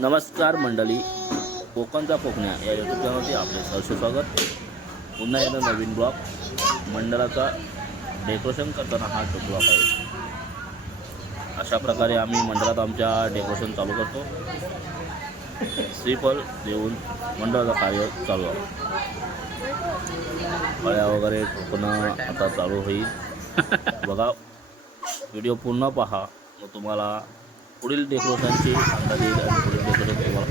नमस्कार मंडळी. कोकणचा कोकण्या या यूट्यूब चॅनलवरती आपले सहर्ष स्वागत. पुन्हा एकदा नवीन ब्लॉग. मंडळाचा डेकोरेशन करताना हा ब्लॉग आहे अशा प्रकारे आम्ही मंडळात आमच्या डेकोरेशन चालू करतो. श्रीफल देऊन मंडळाचं कार्य चालू आहे. फळ्या वगैरे ठोकणं आता चालू होईल. बघा व्हिडिओ पूर्ण पहा. मग तुम्हाला पुढील डेकोरेशनची अंदाज येईल आणि पुढील डेकोरेशन तुम्हाला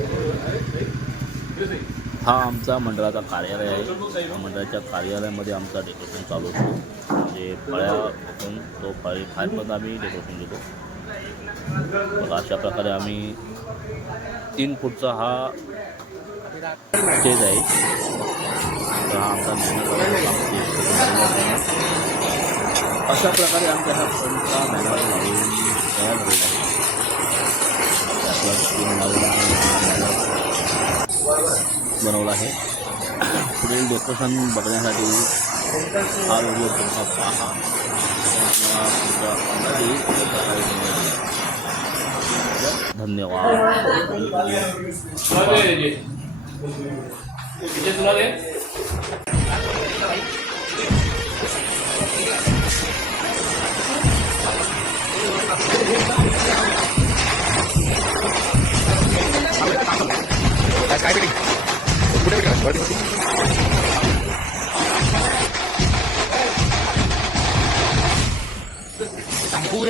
हा आमचा मंडळाचा कार्यालय आहे. या मंडळाच्या कार्यालयामध्ये आमचा डेकोरेशन चालू असतो. म्हणजे फळ्या तो फळे बाहेरपर्यंत आम्ही डेकोरेशन देतो. तर अशा प्रकारे आम्ही तीन फूटचा हा स्टेज आहे. तर हा आमचा अशा प्रकारे आमच्या हा फंडचा मेहनत तयार झालेला आहे. बनवलं आहे. पुढील डेकोरेशन बघण्यासाठी हा व्हिडिओ तुमचा पहा. धन्यवाद.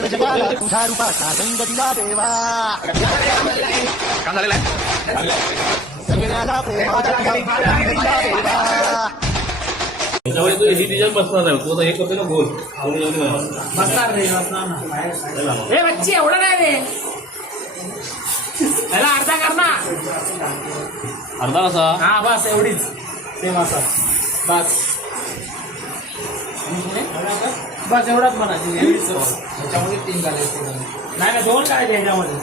जगाला रूपाचा रंग दिला देवा. त्याच्यामुळे ही डिझाईन बसणार आहे तो हे करतो ना गोल बसणार रे बसणार बच्ची एवढं नाही रे? अर्धा कर ना. अर्धा कसा हा बस एवढीच. ते असं बस? बस. एवढंच म्हणायची. एवढीच त्याच्यामध्ये तीन घालायचे नाही नाही दोन काय याच्यामध्ये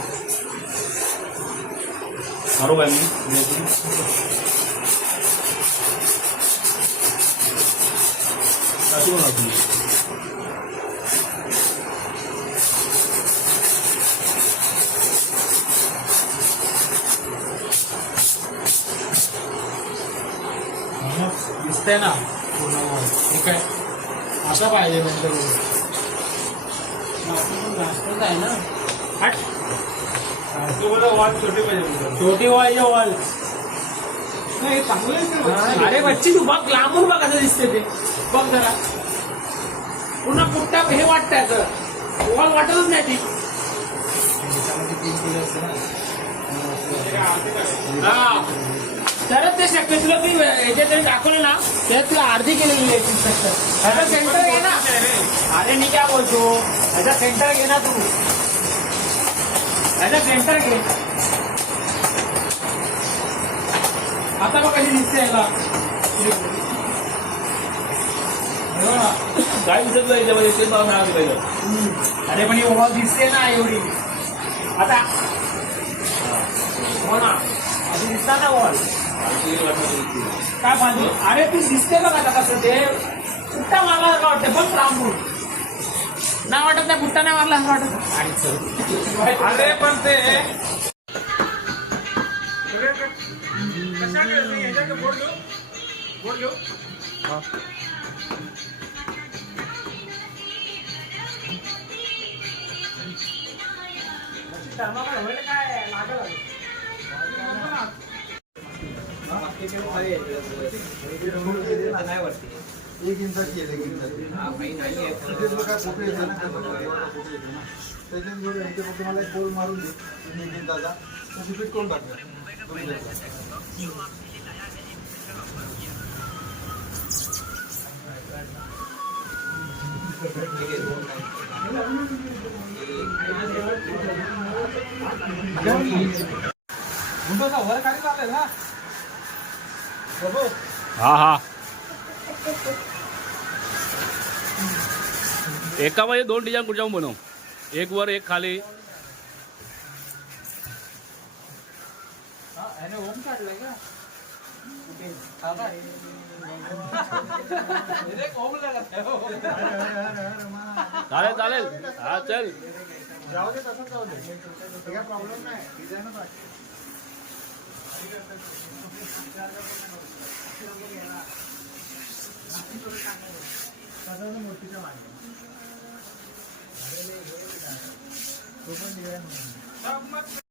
बरोबर आहे. मी अशी तुम्ही. दिसतंय ना पूर्ण ठीक आहे असं पाहिजे नंतर. जास्तच आहे ना. हट. तू बोला वाट छोटी पाहिजे छोटी वाय वॉल नाही चांगलं. अरे बच्ची तू बघ लांबून बघ कसं दिसते ते. बघ जरा. पुन्हा पुट्टा हे वाटतंय असं. वॉल वाटतच नाही ती. हा. तरच ते शक्य तुला मी याच्यात तरी दाखवलं ना त्यात तुला अर्धी केलेली आहे ह्याचा सेंटर घे ना. अरे मी काय बोलतो? ह्याचा सेंटर घे ना तू. ह्याचा सेंटर घे आता बघ कशी दिसते याला. हे. काय दिसत नाही याच्यामध्ये ते नाव मिळालं पाहिजे अरे पण ही वॉल दिसते ना एवढी. आता हो ना. अशी दिसतात ना वॉल काय बांधली अरे ती दिसते बघ आता कसं ते. पुट्टा मारला का वाटते बघ लांबून नाही वाटत नाही पुट्टा नाही मारला असं वाटत. अरे पण ते काय? लागल. एक इंचाची आहे. एक इंचाची काय फोटो येते ना फक्त मला एक पोल मारून दे एक इंचाचा रिपीट करून गुंडोचा वर खाली चालेल ना. हा हा एकामध्ये दोन डिझाईन कुठच्या बनव एक वर एक खाली याने ओम काढलाय का चालेल चालेल हा चल जाऊ दे तसंच जाऊ दे काय प्रॉब्लेम नाही डिझाईनच मूर्तीच्या मागे तो पण निघाला